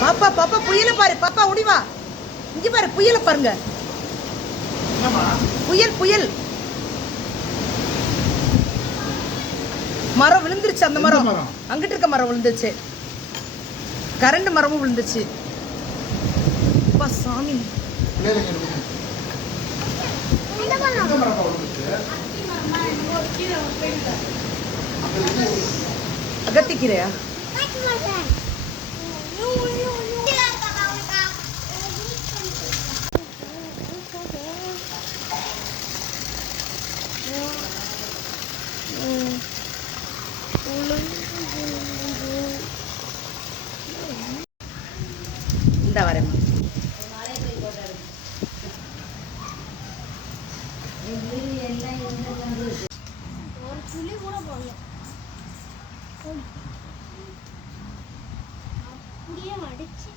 பாப்பா பாப்பா புயல பாரு பாப்பா ஓடிவா இங்க பாரு புயல பாருங்க புயல் புயல் மரம் விழுந்துருச்சு அந்த மரம் அங்கிட்டு இருக்க மரம் விழுந்துச்சு கரண்ட் மரமும் விழுந்துச்சு அப்பா சாமி அகத்திக்கீரையா இந்த வரேன் புளி கூட போடல அப்படியே அடிச்சு